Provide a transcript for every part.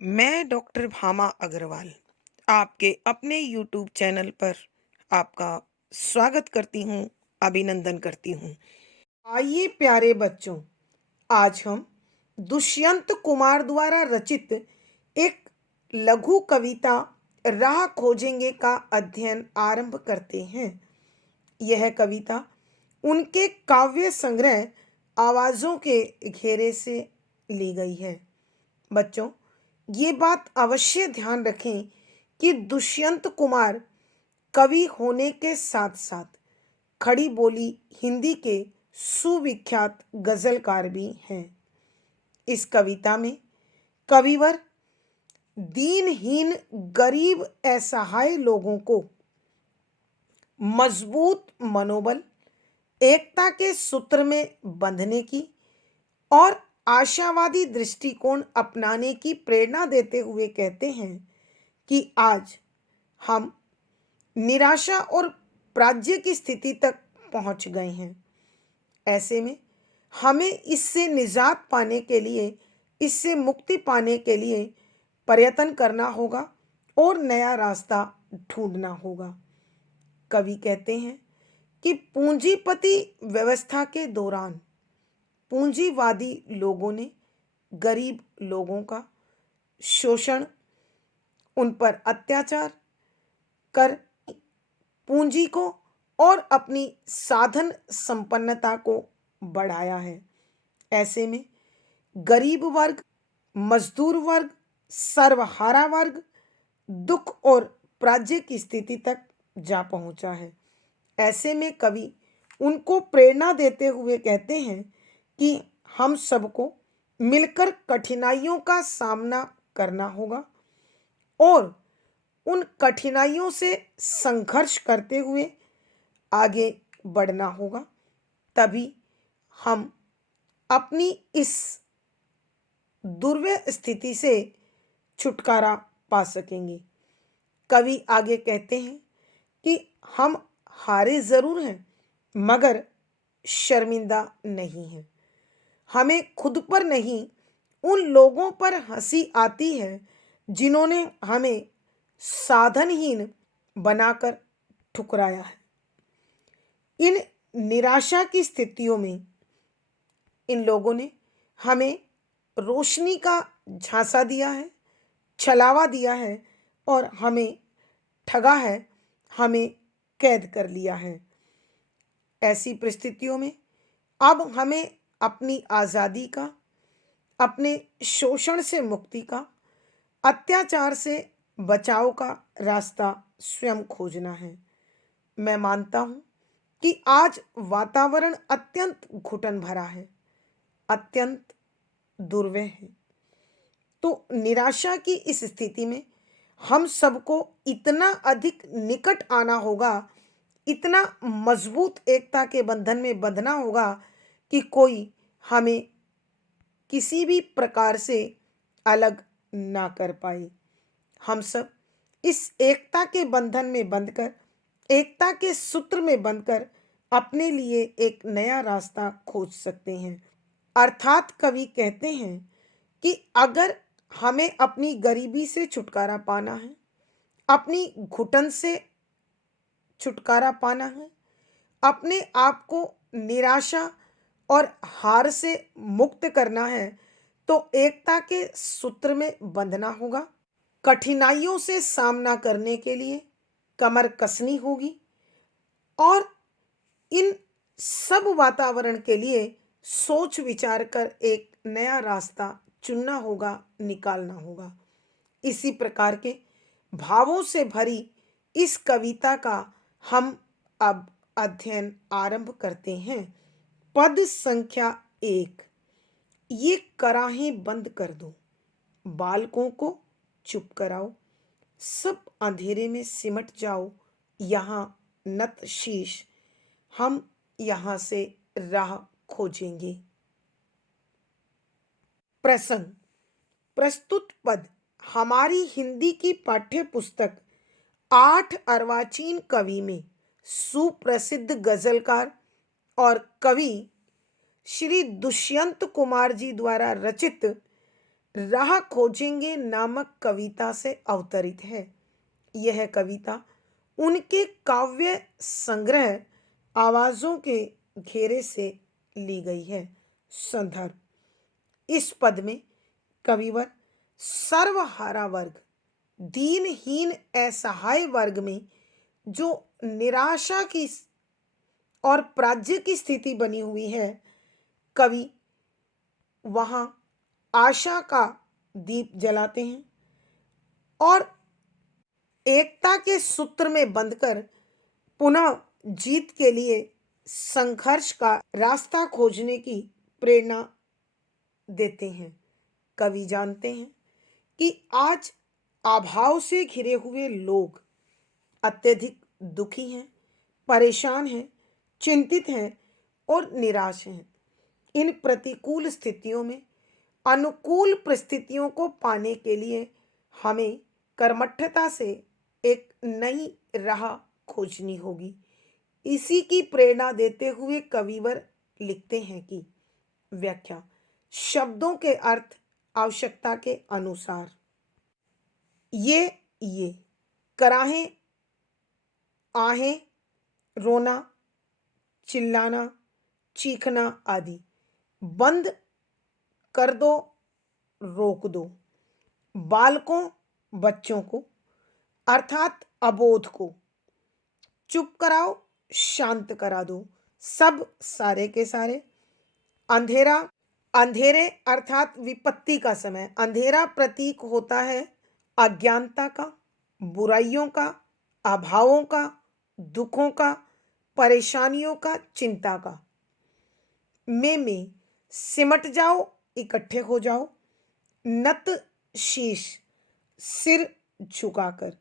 मैं डॉक्टर भामा अग्रवाल आपके अपने यूट्यूब चैनल पर आपका स्वागत करती हूँ, अभिनंदन करती हूँ। आइए प्यारे बच्चों, आज हम दुष्यंत कुमार द्वारा रचित एक लघु कविता राह खोजेंगे का अध्ययन आरंभ करते हैं। यह कविता उनके काव्य संग्रह आवाज़ों के घेरे से ली गई है। बच्चों, ये बात अवश्य ध्यान रखें कि दुष्यंत कुमार कवि होने के साथ साथ खड़ी बोली हिंदी के सुविख्यात गजलकार भी हैं। इस कविता में कविवर दीनहीन, गरीब, असहाय लोगों को मजबूत मनोबल, एकता के सूत्र में बंधने की और आशावादी दृष्टिकोण अपनाने की प्रेरणा देते हुए कहते हैं कि आज हम निराशा और पराजय की स्थिति तक पहुंच गए हैं। ऐसे में हमें इससे निजात पाने के लिए, इससे मुक्ति पाने के लिए प्रयत्न करना होगा और नया रास्ता ढूंढना होगा। कवि कहते हैं कि पूंजीपति व्यवस्था के दौरान पूंजीवादी लोगों ने गरीब लोगों का शोषण, उन पर अत्याचार कर पूंजी को और अपनी साधन संपन्नता को बढ़ाया है। ऐसे में गरीब वर्ग, मजदूर वर्ग, सर्वहारा वर्ग दुख और पराजय की स्थिति तक जा पहुंचा है। ऐसे में कवि उनको प्रेरणा देते हुए कहते हैं कि हम सबको मिलकर कठिनाइयों का सामना करना होगा और उन कठिनाइयों से संघर्ष करते हुए आगे बढ़ना होगा। तभी हम अपनी इस दुर्वह स्थिति से छुटकारा पा सकेंगे। कवि आगे कहते हैं कि हम हारे जरूर हैं, मगर शर्मिंदा नहीं हैं। हमें खुद पर नहीं, उन लोगों पर हंसी आती है जिन्होंने हमें साधनहीन बनाकर ठुकराया है। इन निराशा की स्थितियों में इन लोगों ने हमें रोशनी का झांसा दिया है, छलावा दिया है और हमें ठगा है, हमें कैद कर लिया है। ऐसी परिस्थितियों में अब हमें अपनी आज़ादी का, अपने शोषण से मुक्ति का, अत्याचार से बचाव का रास्ता स्वयं खोजना है। मैं मानता हूं कि आज वातावरण अत्यंत घुटन भरा है, अत्यंत दुर्वह है। तो निराशा की इस स्थिति में हम सबको इतना अधिक निकट आना होगा, इतना मजबूत एकता के बंधन में बंधना होगा कि कोई हमें किसी भी प्रकार से अलग ना कर पाए। हम सब इस एकता के बंधन में बंधकर, एकता के सूत्र में बंधकर अपने लिए एक नया रास्ता खोज सकते हैं। अर्थात कवि कहते हैं कि अगर हमें अपनी गरीबी से छुटकारा पाना है, अपनी घुटन से छुटकारा पाना है, अपने आप को निराशा और हार से मुक्त करना है, तो एकता के सूत्र में बंधना होगा। कठिनाइयों से सामना करने के लिए कमर कसनी होगी और इन सब वातावरण के लिए सोच विचार कर एक नया रास्ता चुनना होगा, निकालना होगा। इसी प्रकार के भावों से भरी इस कविता का हम अब अध्ययन आरंभ करते हैं। पद संख्या 1। ये कराहें बंद कर दो, बालकों को चुप कराओ, सब अंधेरे में सिमट जाओ, यहाँ नत शीश, हम यहाँ से राह खोजेंगे। प्रसंग। प्रस्तुत पद हमारी हिंदी की पाठ्य पुस्तक 8 अर्वाचीन कवि में सुप्रसिद्ध गजलकार और कवि श्री दुष्यंत कुमार जी द्वारा रचित राह खोजेंगे नामक कविता से अवतरित है। यह कविता उनके काव्य संग्रह आवाजों के घेरे से ली गई है। संदर्भ: इस पद में कविवर सर्वहारा वर्ग, दीनहीन असहाय वर्ग में जो निराशा की और पराजय की स्थिति बनी हुई है, कवि वहां आशा का दीप जलाते हैं और एकता के सूत्र में बंधकर पुनः जीत के लिए संघर्ष का रास्ता खोजने की प्रेरणा देते हैं। कवि जानते हैं कि आज अभाव से घिरे हुए लोग अत्यधिक दुखी हैं, परेशान हैं, चिंतित हैं और निराश हैं। इन प्रतिकूल स्थितियों में अनुकूल परिस्थितियों को पाने के लिए हमें कर्मठता से एक नई राह खोजनी होगी। इसी की प्रेरणा देते हुए कविवर लिखते हैं कि व्याख्या: शब्दों के अर्थ आवश्यकता के अनुसार। ये कराहें, आहें, रोना, चिल्लाना, चीखना आदि बंद कर दो, रोक दो। बालकों, बच्चों को अर्थात अबोध को चुप कराओ, शांत करा दो। सब सारे के सारे। अंधेरा, अंधेरे अर्थात विपत्ति का समय। अंधेरा प्रतीक होता है अज्ञानता का, बुराइयों का, अभावों का, दुखों का, परेशानियों का, चिंता का। में सिमट जाओ, इकट्ठे हो जाओ। नत शीश, सिर झुकाकर।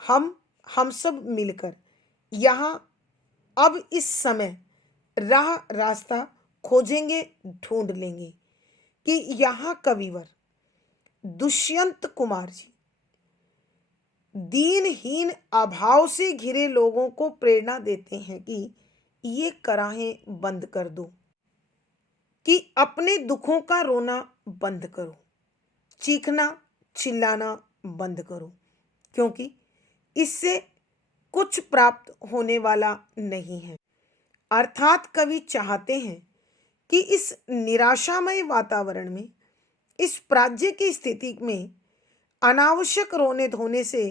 हम सब मिलकर यहाँ अब इस समय राह रास्ता खोजेंगे, ढूंढ लेंगे कि यहाँ कविवर दुष्यंत कुमार जी दीनहीन अभाव से घिरे लोगों को प्रेरणा देते हैं कि ये कराहें बंद कर दो, कि अपने दुखों का रोना बंद करो, चीखना चिल्लाना बंद करो, क्योंकि इससे कुछ प्राप्त होने वाला नहीं है। अर्थात कवि चाहते हैं कि इस निराशामय वातावरण में, इस पराजय की स्थिति में अनावश्यक रोने धोने से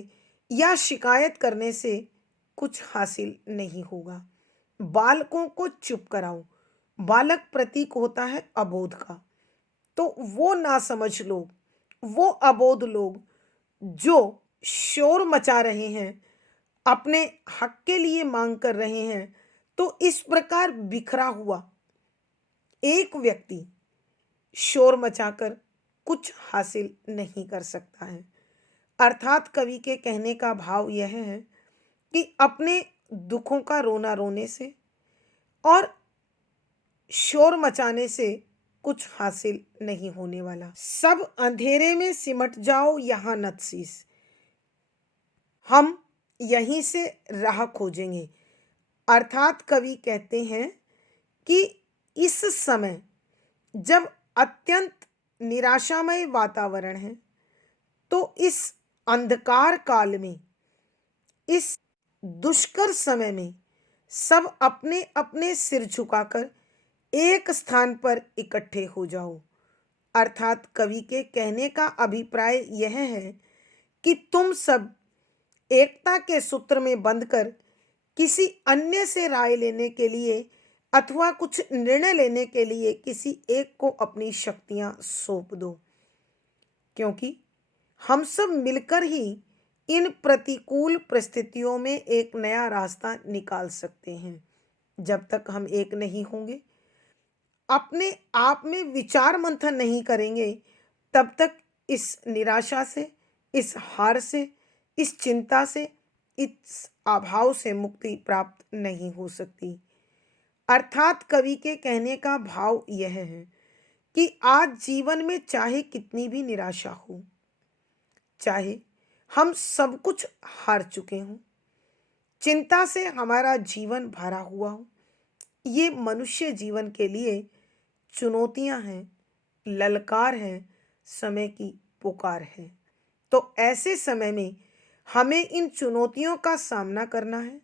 या शिकायत करने से कुछ हासिल नहीं होगा। बालकों को चुप कराओ। बालक प्रतीक होता है अबोध का। तो वो ना समझ लोग, वो अबोध लोग जो शोर मचा रहे हैं, अपने हक के लिए मांग कर रहे हैं, तो इस प्रकार बिखरा हुआ एक व्यक्ति शोर मचाकर कुछ हासिल नहीं कर सकता है। अर्थात कवि के कहने का भाव यह है कि अपने दुखों का रोना रोने से और शोर मचाने से कुछ हासिल नहीं होने वाला। सब अंधेरे में सिमट जाओ, यहाँ नतशीस। हम यहीं से राह खोजेंगे। अर्थात कवि कहते हैं कि इस समय जब अत्यंत निराशामय वातावरण है, तो इस अंधकार काल में, इस दुष्कर समय में सब अपने अपने सिर झुकाकर एक स्थान पर इकट्ठे हो जाओ। अर्थात कवि के कहने का अभिप्राय यह है कि तुम सब एकता के सूत्र में बंधकर किसी अन्य से राय लेने के लिए अथवा कुछ निर्णय लेने के लिए किसी एक को अपनी शक्तियां सौंप दो, क्योंकि हम सब मिलकर ही इन प्रतिकूल परिस्थितियों में एक नया रास्ता निकाल सकते हैं। जब तक हम एक नहीं होंगे, अपने आप में विचार मंथन नहीं करेंगे, तब तक इस निराशा से, इस हार से, इस चिंता से, इस अभाव से मुक्ति प्राप्त नहीं हो सकती। अर्थात कवि के कहने का भाव यह है कि आज जीवन में चाहे कितनी भी निराशा हो, चाहे हम सब कुछ हार चुके हों, चिंता से हमारा जीवन भरा हुआ हो, ये मनुष्य जीवन के लिए चुनौतियां हैं, ललकार हैं, समय की पुकार है। तो ऐसे समय में हमें इन चुनौतियों का सामना करना है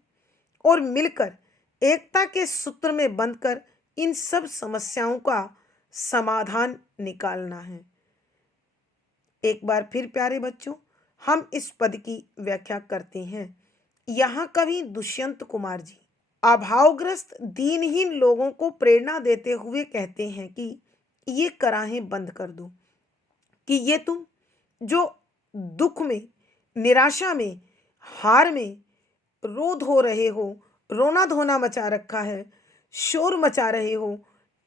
और मिलकर एकता के सूत्र में बंधकर इन सब समस्याओं का समाधान निकालना है। एक बार फिर प्यारे बच्चों, हम इस पद की व्याख्या करते हैं। यहाँ कवि दुष्यंत कुमार जी अभावग्रस्त दीनहीन लोगों को प्रेरणा देते हुए कहते हैं कि ये कराहें बंद कर दो, कि ये तुम जो दुख में, निराशा में, हार में रो धो रहे हो, रोना धोना मचा रखा है, शोर मचा रहे हो,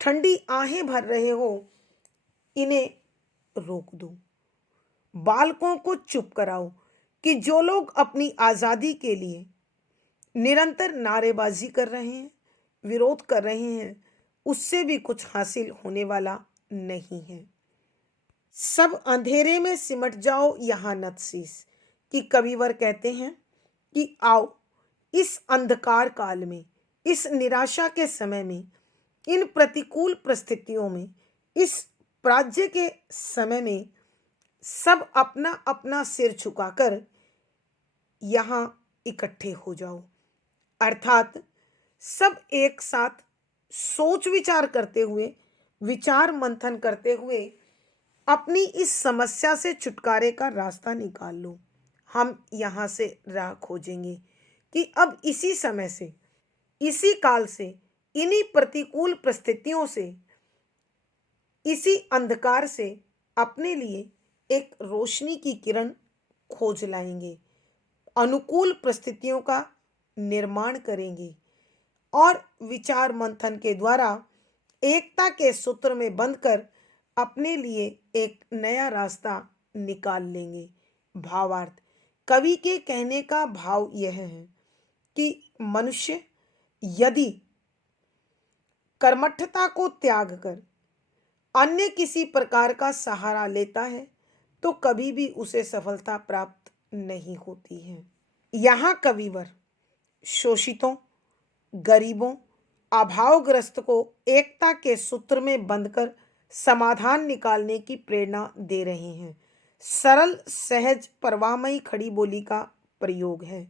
ठंडी आहें भर रहे हो, इन्हें रोक दो। बालकों को चुप कराओ कि जो लोग अपनी आज़ादी के लिए निरंतर नारेबाजी कर रहे हैं, विरोध कर रहे हैं, उससे भी कुछ हासिल होने वाला नहीं है। सब अंधेरे में सिमट जाओ यहाँ नतशीस, कि कविवर कहते हैं कि आओ इस अंधकार काल में, इस निराशा के समय में, इन प्रतिकूल परिस्थितियों में, इस पराजय के समय में सब अपना अपना सिर झुकाकर यहाँ इकट्ठे हो जाओ। अर्थात सब एक साथ सोच विचार करते हुए, विचार मंथन करते हुए अपनी इस समस्या से छुटकारे का रास्ता निकाल लो। हम यहाँ से राह खोजेंगे कि अब इसी समय से, इसी काल से, इन्हीं प्रतिकूल परिस्थितियों से, इसी अंधकार से अपने लिए एक रोशनी की किरण खोज लाएंगे, अनुकूल परिस्थितियों का निर्माण करेंगे और विचार मंथन के द्वारा एकता के सूत्र में बंधकर अपने लिए एक नया रास्ता निकाल लेंगे। भावार्थ, कवि के कहने का भाव यह है कि मनुष्य यदि कर्मठता को त्याग कर अन्य किसी प्रकार का सहारा लेता है तो कभी भी उसे सफलता प्राप्त नहीं होती है। यहाँ कविवर शोषितों, गरीबों, अभावग्रस्त को एकता के सूत्र में बंधकर समाधान निकालने की प्रेरणा दे रहे हैं। सरल, सहज, परवाहमयी खड़ी बोली का प्रयोग है।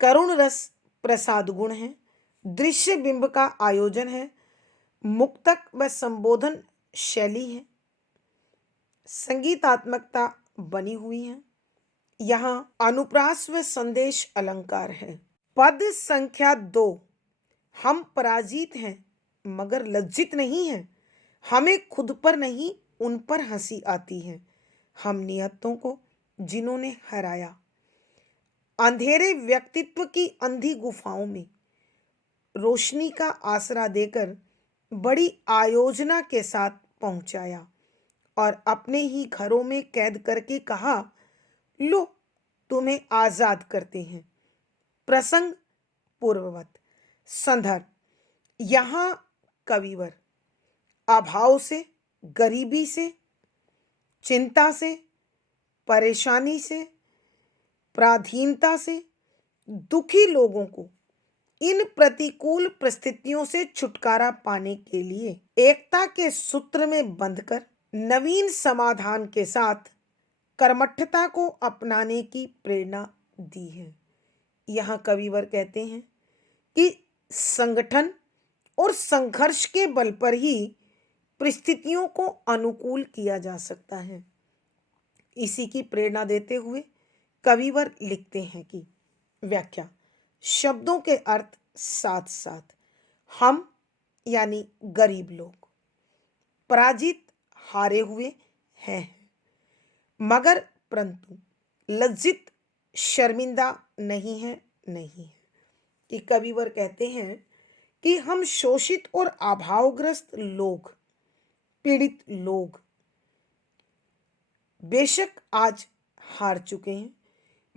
करुण रस प्रसाद गुण है। दृश्य बिंब का आयोजन है। मुक्तक व संबोधन शैली है। संगीतात्मकता बनी हुई है। यहाँ अनुप्रास व संदेश अलंकार है। पद संख्या 2, हम पराजित हैं मगर लज्जित नहीं हैं। हमें खुद पर नहीं उन पर हंसी आती है। हम नियतों को जिन्होंने हराया, अंधेरे व्यक्तित्व की अंधी गुफाओं में रोशनी का आसरा देकर बड़ी आयोजना के साथ पहुंचाया और अपने ही घरों में कैद करके कहा, लो तुम्हें आजाद करते हैं। प्रसंग पूर्ववत। संदर्भ, यहाँ कविवर अभाव से, गरीबी से, चिंता से, परेशानी से, पराधीनता से दुखी लोगों को इन प्रतिकूल परिस्थितियों से छुटकारा पाने के लिए एकता के सूत्र में बंधकर नवीन समाधान के साथ कर्मठता को अपनाने की प्रेरणा दी है। यहाँ कविवर कहते हैं कि संगठन और संघर्ष के बल पर ही परिस्थितियों को अनुकूल किया जा सकता है। इसी की प्रेरणा देते हुए कविवर लिखते हैं कि व्याख्या, शब्दों के अर्थ साथ साथ हम यानी गरीब लोग पराजित, हारे हुए हैं, मगर परंतु लज्जित, शर्मिंदा नहीं है, नहीं है। कि कविवर कहते हैं कि हम शोषित और अभावग्रस्त लोग, पीड़ित लोग बेशक आज हार चुके हैं,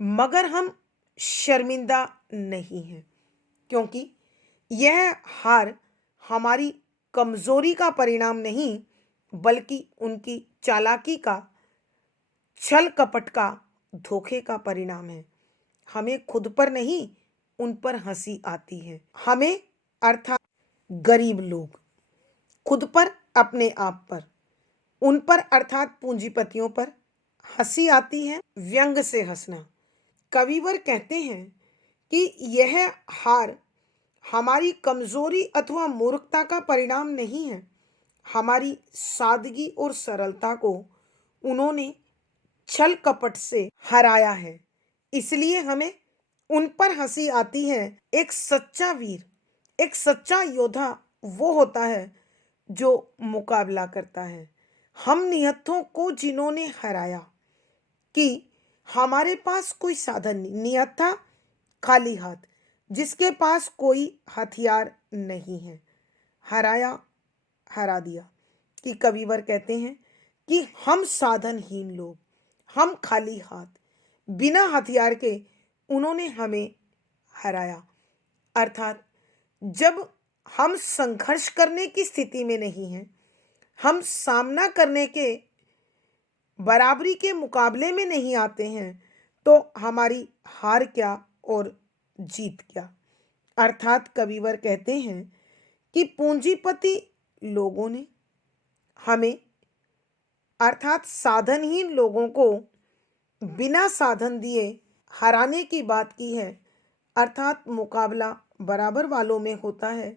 मगर हम शर्मिंदा नहीं हैं, क्योंकि यह हार हमारी कमजोरी का परिणाम नहीं, बल्कि उनकी चालाकी का, छल कपट का, धोखे का परिणाम है। हमें खुद पर नहीं उन पर हंसी आती है। हमें अर्थात गरीब लोग खुद पर, अपने आप पर उन पर अर्थात पूंजीपतियों पर हंसी आती है, व्यंग से हंसना। कविवर कहते हैं कि यह हार हमारी कमजोरी अथवा मूर्खता का परिणाम नहीं है। हमारी सादगी और सरलता को उन्होंने छल कपट से हराया है, इसलिए हमें उन पर हंसी आती है। एक सच्चा वीर, एक सच्चा योद्धा वो होता है जो मुकाबला करता है। हम निहत्थों को जिन्होंने हराया कि हमारे पास कोई साधन नहीं, निहत्था खाली हाथ, जिसके पास कोई हथियार नहीं है, हराया, हरा दिया। कि कविवर कहते हैं कि हम साधनहीन लोग, हम खाली हाथ, बिना हथियार के उन्होंने हमें हराया। अर्थात जब हम संघर्ष करने की स्थिति में नहीं हैं, हम सामना करने के बराबरी के मुकाबले में नहीं आते हैं, तो हमारी हार क्या और जीत क्या। अर्थात कविवर कहते हैं कि पूंजीपति लोगों ने हमें अर्थात साधनहीन लोगों को बिना साधन दिए हराने की बात की है। अर्थात मुकाबला बराबर वालों में होता है,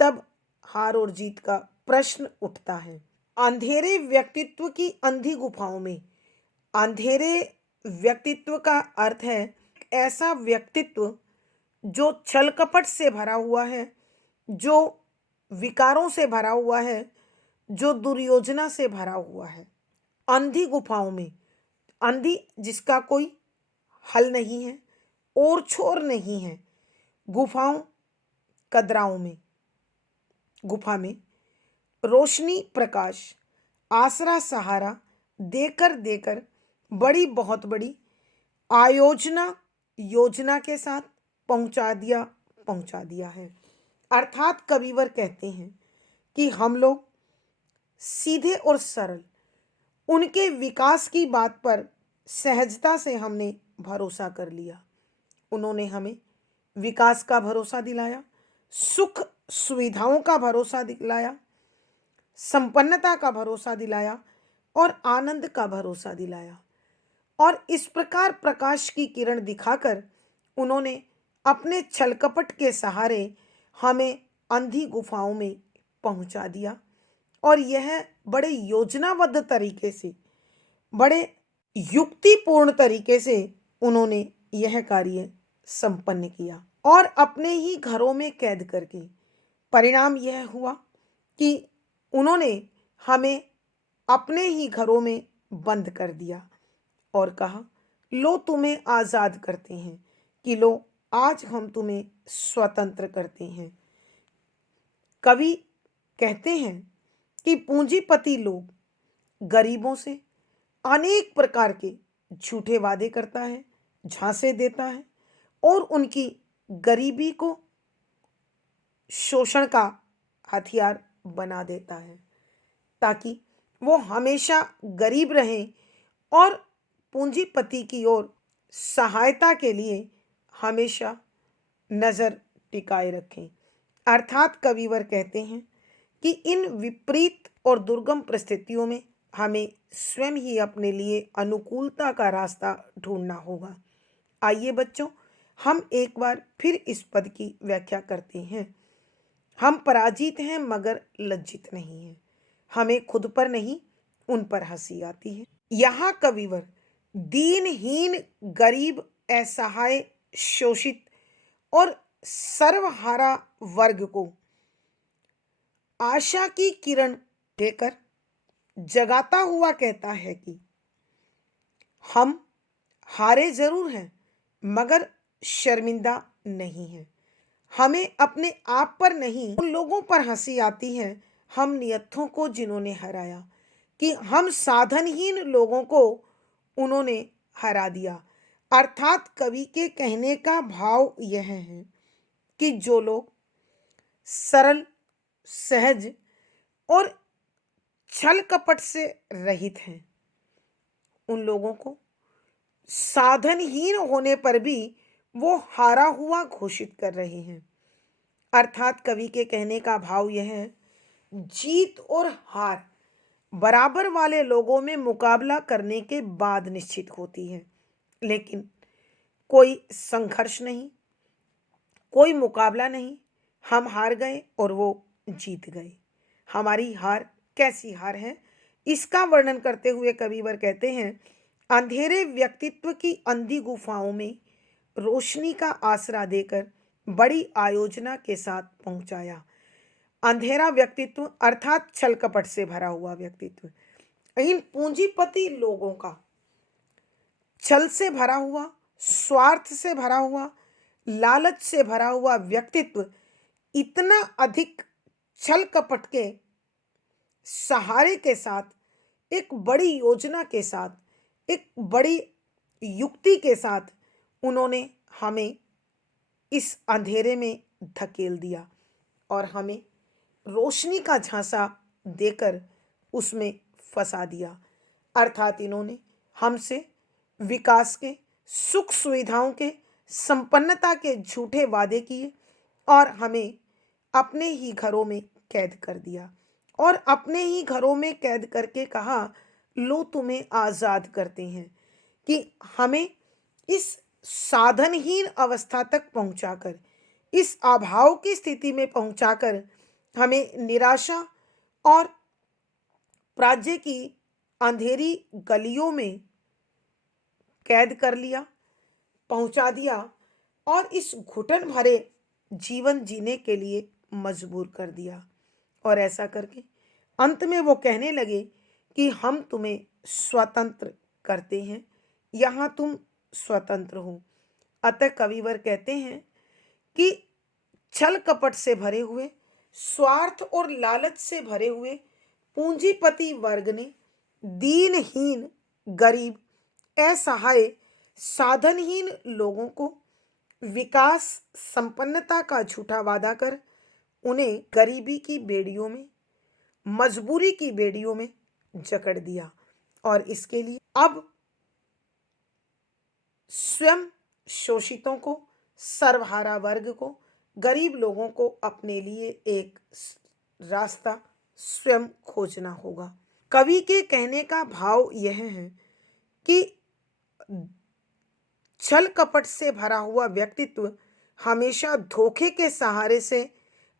तब हार और जीत का प्रश्न उठता है। अंधेरे व्यक्तित्व की अंधी गुफाओं में, अंधेरे व्यक्तित्व का अर्थ है ऐसा व्यक्तित्व जो छल कपट से भरा हुआ है, जो विकारों से भरा हुआ है, जो दुर्योजना से भरा हुआ है। अंधी गुफाओं में, अंधी जिसका कोई हल नहीं है, और छोर नहीं है। गुफाओं, कदराओं में, गुफा में रोशनी, प्रकाश, आसरा, सहारा देकर देकर बड़ी, बहुत बड़ी आयोजना, योजना के साथ पहुंचा दिया है। अर्थात कविवर कहते हैं कि हम लोग सीधे और सरल उनके विकास की बात पर सहजता से हमने भरोसा कर लिया। उन्होंने हमें विकास का भरोसा दिलाया, सुख सुविधाओं का भरोसा दिलाया, संपन्नता का भरोसा दिलाया और आनंद का भरोसा दिलाया। और इस प्रकार प्रकाश की किरण दिखाकर उन्होंने अपने छलकपट के सहारे हमें अंधी गुफाओं में पहुंचा दिया। और यह बड़े योजनाबद्ध तरीके से, बड़े युक्तिपूर्ण तरीके से उन्होंने यह कार्य संपन्न किया और अपने ही घरों में कैद करके। परिणाम यह हुआ कि उन्होंने हमें अपने ही घरों में बंद कर दिया और कहा, लो तुम्हें आज़ाद करते हैं, कि लो आज हम तुम्हें स्वतंत्र करते हैं। कवि कहते हैं कि पूंजीपति लोग गरीबों से अनेक प्रकार के झूठे वादे करता है, झांसे देता है और उनकी गरीबी को शोषण का हथियार बना देता है, ताकि वो हमेशा गरीब रहें और पूंजीपति की ओर सहायता के लिए हमेशा नज़र टिकाए रखें। अर्थात कविवर कहते हैं कि इन विपरीत और दुर्गम परिस्थितियों में हमें स्वयं ही अपने लिए अनुकूलता का रास्ता ढूंढना होगा। आइए बच्चों, हम एक बार फिर इस पद की व्याख्या करते हैं। हम पराजित हैं मगर लज्जित नहीं हैं। हमें खुद पर नहीं, उन पर हंसी आती है। यहाँ कविवर दीनहीन, गरीब, असहाय, शोषित और सर्वहारा वर्ग को आशा की किरण देकर जगाता हुआ कहता है कि हम हारे जरूर हैं मगर शर्मिंदा नहीं हैं। हमें अपने आप पर नहीं, उन लोगों पर हंसी आती है, हम नियत्थों को जिन्होंने हराया, कि हम साधनहीन लोगों को उन्होंने हरा दिया। अर्थात कवि के कहने का भाव यह है कि जो लोग सरल, सहज और छल कपट से रहित हैं, उन लोगों को साधनहीन होने पर भी वो हारा हुआ घोषित कर रहे हैं। अर्थात कवि के कहने का भाव यह है, जीत और हार बराबर वाले लोगों में मुकाबला करने के बाद निश्चित होती है, लेकिन कोई संघर्ष नहीं, कोई मुकाबला नहीं। हम हार गए और वो जीत गए। हमारी हार कैसी हार है, इसका वर्णन करते हुए कविवर कहते हैं, अंधेरे व्यक्तित्व की अंधी गुफाओं में रोशनी का आसरा देकर बड़ी आयोजना के साथ पहुंचाया। अंधेरा व्यक्तित्व अर्थात छल कपट से भरा हुआ व्यक्तित्व, इन पूंजीपति लोगों का छल से भरा हुआ, स्वार्थ से भरा हुआ, लालच से भरा हुआ व्यक्तित्व इतना अधिक छल कपट के सहारे के साथ, एक बड़ी योजना के साथ, एक बड़ी युक्ति के साथ उन्होंने हमें इस अंधेरे में धकेल दिया और हमें रोशनी का झांसा देकर उसमें फंसा दिया। अर्थात इन्होंने हमसे विकास के, सुख सुविधाओं के, संपन्नता के झूठे वादे किए और हमें अपने ही घरों में कैद कर दिया और अपने ही घरों में कैद करके कहा, लो तुम्हें आज़ाद करते हैं। कि हमें इस साधनहीन अवस्था तक पहुंचाकर, इस अभाव की स्थिति में पहुंचाकर हमें निराशा और पराजय की अंधेरी गलियों में कैद कर लिया, पहुंचा दिया और इस घुटन भरे जीवन जीने के लिए मजबूर कर दिया। और ऐसा करके अंत में वो कहने लगे कि हम तुम्हें स्वतंत्र करते हैं, यहाँ तुम स्वतंत्र हो। अतः कविवर कहते हैं कि छल कपट से भरे हुए, स्वार्थ और लालच से भरे हुए पूंजीपति वर्ग ने दीनहीन, गरीब, असहाय, साधनहीन लोगों को विकास, संपन्नता का झूठा वादा कर उन्हें गरीबी की बेड़ियों में, मजबूरी की बेड़ियों में जकड़ दिया। और इसके लिए अब स्वयं शोषितों को, सर्वहारा वर्ग को, गरीब लोगों को अपने लिए एक रास्ता स्वयं खोजना होगा। कवि के कहने का भाव यह है कि छल कपट से भरा हुआ व्यक्तित्व हमेशा धोखे के सहारे से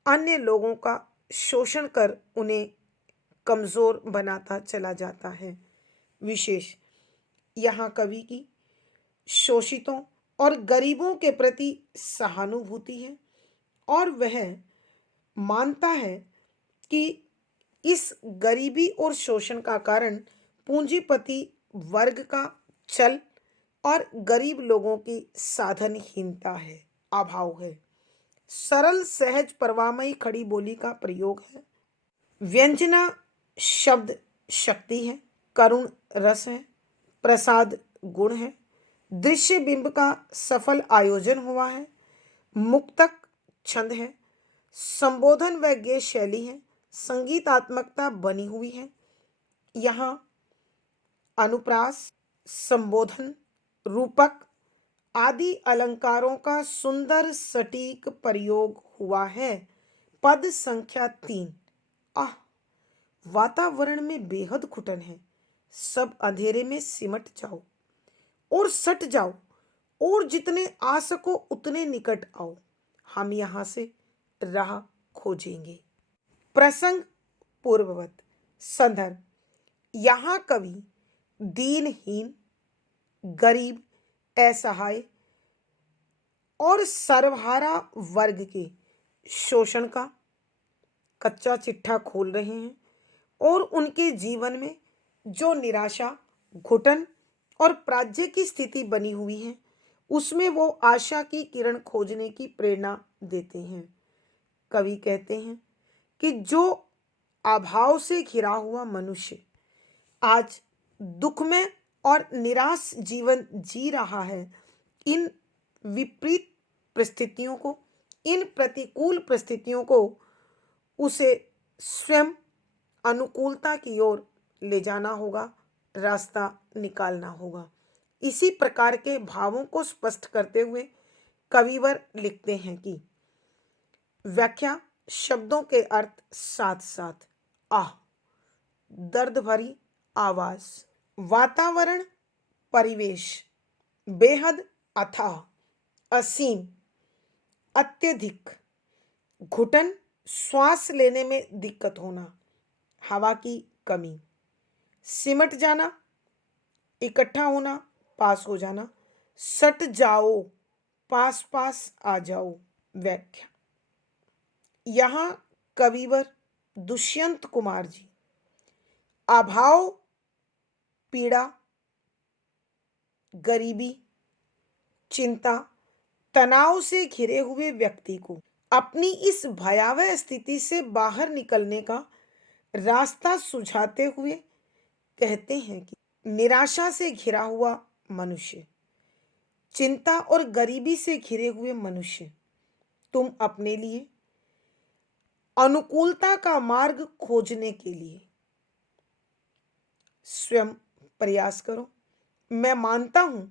अन्य लोगों का शोषण कर उन्हें कमजोर बनाता चला जाता है। विशेष यहाँ कवि की शोषितों और गरीबों के प्रति सहानुभूति है और वह मानता है कि इस गरीबी और शोषण का कारण पूंजीपति वर्ग का छल और गरीब लोगों की साधनहीनता है, अभाव है। सरल, सहज, परवामयी खड़ी बोली का प्रयोग है। व्यंजना शब्द शक्ति है, करुण रस है, प्रसाद गुण है, दृश्य बिंब का सफल आयोजन हुआ है, मुक्तक छंद है, संबोधन व गेय शैली है, संगीतात्मकता बनी हुई है। यहाँ अनुप्रास, संबोधन, रूपक आदि अलंकारों का सुंदर सटीक प्रयोग हुआ है। पद संख्या 3। आह, वातावरण में बेहद घुटन है, सब अंधेरे में सिमट जाओ और सट जाओ और जितने आ सको उतने निकट आओ, हम यहां से राह खोजेंगे। प्रसंग पूर्ववत। संदर्भ, यहाँ कवि दीनहीन, गरीब, असहाय और सर्वहारा वर्ग के शोषण का कच्चा चिट्ठा खोल रहे हैं और उनके जीवन में जो निराशा, घुटन और पराजय की स्थिति बनी हुई है उसमें वो आशा की किरण खोजने की प्रेरणा देते हैं। कवि कहते हैं कि जो अभाव से घिरा हुआ मनुष्य आज दुख में और निराश जीवन जी रहा है, इन विपरीत परिस्थितियों को, इन प्रतिकूल परिस्थितियों को उसे स्वयं अनुकूलता की ओर ले जाना होगा, रास्ता निकालना होगा। इसी प्रकार के भावों को स्पष्ट करते हुए कविवर लिखते हैं कि व्याख्या, शब्दों के अर्थ साथ साथ। आह, दर्द भरी आवाज। वातावरण, परिवेश बेहद अथाह, असीम, अत्यधिक। घुटन, श्वास लेने में दिक्कत होना, हवा की कमी। सिमट जाना, इकट्ठा होना, पास हो जाना। सट जाओ, पास पास आ जाओ। व्याख्या। यहाँ कविवर दुष्यंत कुमार जी अभाव, पीड़ा, गरीबी, चिंता, तनाव से घिरे हुए व्यक्ति को अपनी इस भयावह स्थिति से बाहर निकलने का रास्ता सुझाते हुए कहते हैं कि निराशा से घिरा हुआ मनुष्य, चिंता और गरीबी से घिरे हुए मनुष्य, तुम अपने लिए अनुकूलता का मार्ग खोजने के लिए स्वयं प्रयास करो। मैं मानता हूं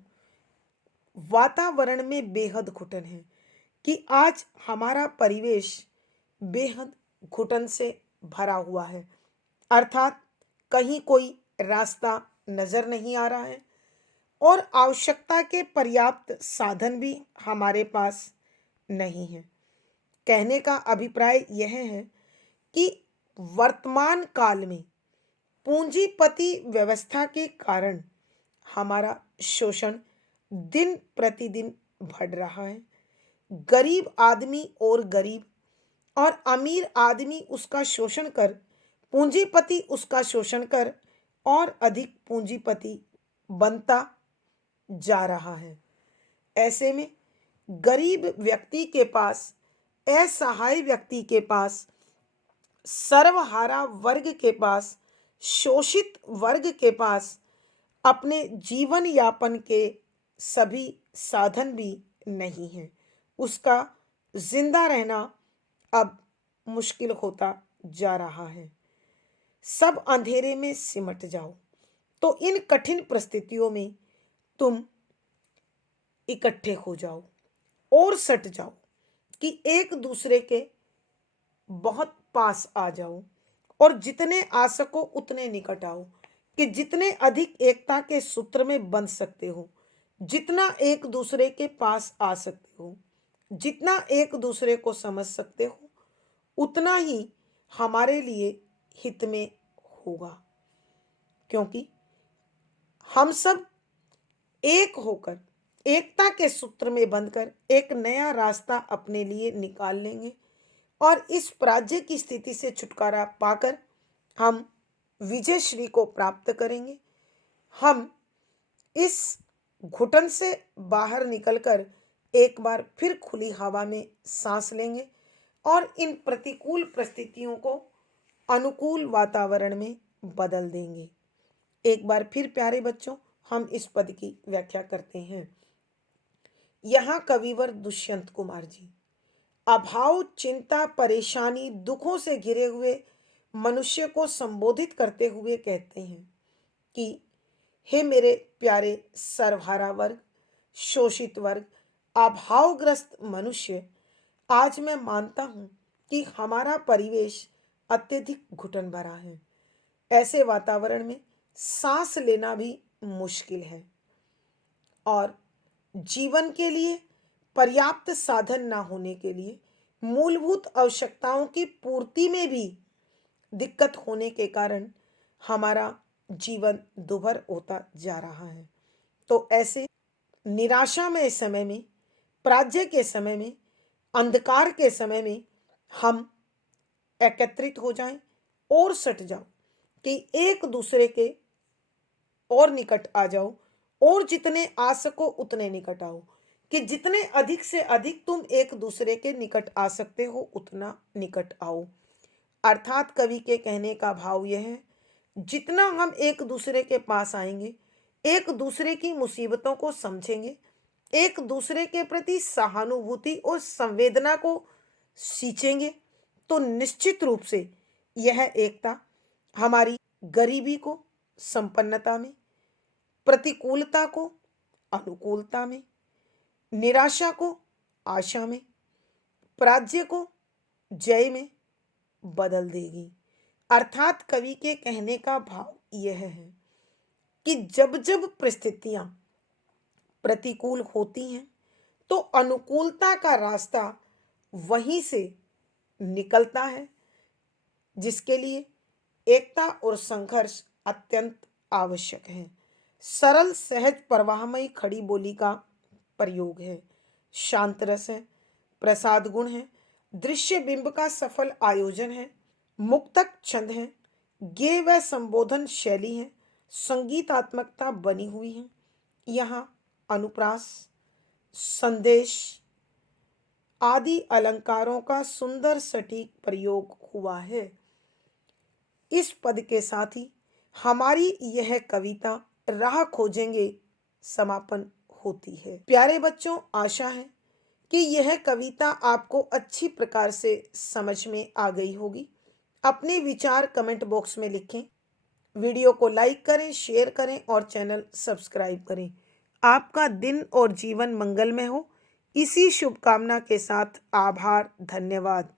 वातावरण में बेहद घुटन है कि आज हमारा परिवेश बेहद घुटन से भरा हुआ है, अर्थात कहीं कोई रास्ता नजर नहीं आ रहा है और आवश्यकता के पर्याप्त साधन भी हमारे पास नहीं है। कहने का अभिप्राय यह है कि वर्तमान काल में पूंजीपति व्यवस्था के कारण हमारा शोषण दिन प्रतिदिन बढ़ रहा है। गरीब आदमी और गरीब और अमीर आदमी उसका शोषण कर, पूंजीपति उसका शोषण कर और अधिक पूंजीपति बनता जा रहा है। ऐसे में गरीब व्यक्ति के पास, असहाय व्यक्ति के पास, सर्वहारा वर्ग के पास, शोषित वर्ग के पास अपने जीवन यापन के सभी साधन भी नहीं हैं। उसका जिंदा रहना अब मुश्किल होता जा रहा है। सब अंधेरे में सिमट जाओ। तो इन कठिन परिस्थितियों में तुम इकट्ठे हो जाओ और सट जाओ कि एक दूसरे के बहुत पास आ जाओ और जितने आ सको उतने निकट आओ कि जितने अधिक एकता के सूत्र में बंध सकते हो, जितना एक दूसरे के पास आ सकते हो, जितना एक दूसरे को समझ सकते हो, उतना ही हमारे लिए हित में होगा। क्योंकि हम सब एक होकर, एकता के सूत्र में बंधकर एक नया रास्ता अपने लिए निकाल लेंगे और इस पराजय की स्थिति से छुटकारा पाकर हम विजय श्री को प्राप्त करेंगे। हम इस घुटन से बाहर निकलकर एक बार फिर खुली हवा में सांस लेंगे और इन प्रतिकूल परिस्थितियों को अनुकूल वातावरण में बदल देंगे। एक बार फिर प्यारे बच्चों, हम इस पद की व्याख्या करते हैं। यहाँ कविवर दुष्यंत कुमार जी अभाव, चिंता, परेशानी, दुखों से घिरे हुए मनुष्य को संबोधित करते हुए कहते हैं कि हे मेरे प्यारे सर्वहारा वर्ग, शोषित वर्ग, अभावग्रस्त मनुष्य, आज मैं मानता हूं कि हमारा परिवेश अत्यधिक घुटन भरा है। ऐसे वातावरण में सांस लेना भी मुश्किल है और जीवन के लिए पर्याप्त साधन ना होने के लिए मूलभूत आवश्यकताओं की पूर्ति में भी दिक्कत होने के कारण हमारा जीवन दुभर होता जा रहा है। तो ऐसे निराशामय समय में, पराजय के समय में, अंधकार के समय में हम एकत्रित हो जाएं और सट जाओ कि एक दूसरे के और निकट आ जाओ और जितने आ सको उतने निकट आओ कि जितने अधिक से अधिक तुम एक दूसरे के निकट आ सकते हो उतना निकट आओ। अर्थात कवि के कहने का भाव यह है, जितना हम एक दूसरे के पास आएंगे, एक दूसरे की मुसीबतों को समझेंगे, एक दूसरे के प्रति सहानुभूति और संवेदना को सींचेंगे, तो निश्चित रूप से यह एकता हमारी गरीबी को संपन्नता में, प्रतिकूलता को अनुकूलता में, निराशा को आशा में, पराजय को जय में बदल देगी। अर्थात कवि के कहने का भाव यह है कि जब जब परिस्थितियां प्रतिकूल होती हैं तो अनुकूलता का रास्ता वहीं से निकलता है, जिसके लिए एकता और संघर्ष अत्यंत आवश्यक है। सरल सहज प्रवाहमयी खड़ी बोली का प्रयोग है, शांत रस है, प्रसाद गुण है, दृश्य बिंब का सफल आयोजन है, मुक्तक छंद है, गेय व संबोधन शैली है, संगीतात्मकता बनी हुई है। यहाँ अनुप्रास, संदेश आदि अलंकारों का सुंदर सटीक प्रयोग हुआ है। इस पद के साथ ही हमारी यह कविता राह खोजेंगे समापन होती है। प्यारे बच्चों, आशा है कि यह कविता आपको अच्छी प्रकार से समझ में आ गई होगी। अपने विचार कमेंट बॉक्स में लिखें, वीडियो को लाइक करें, शेयर करें और चैनल सब्सक्राइब करें। आपका दिन और जीवन मंगलमय हो, इसी शुभकामना के साथ आभार, धन्यवाद।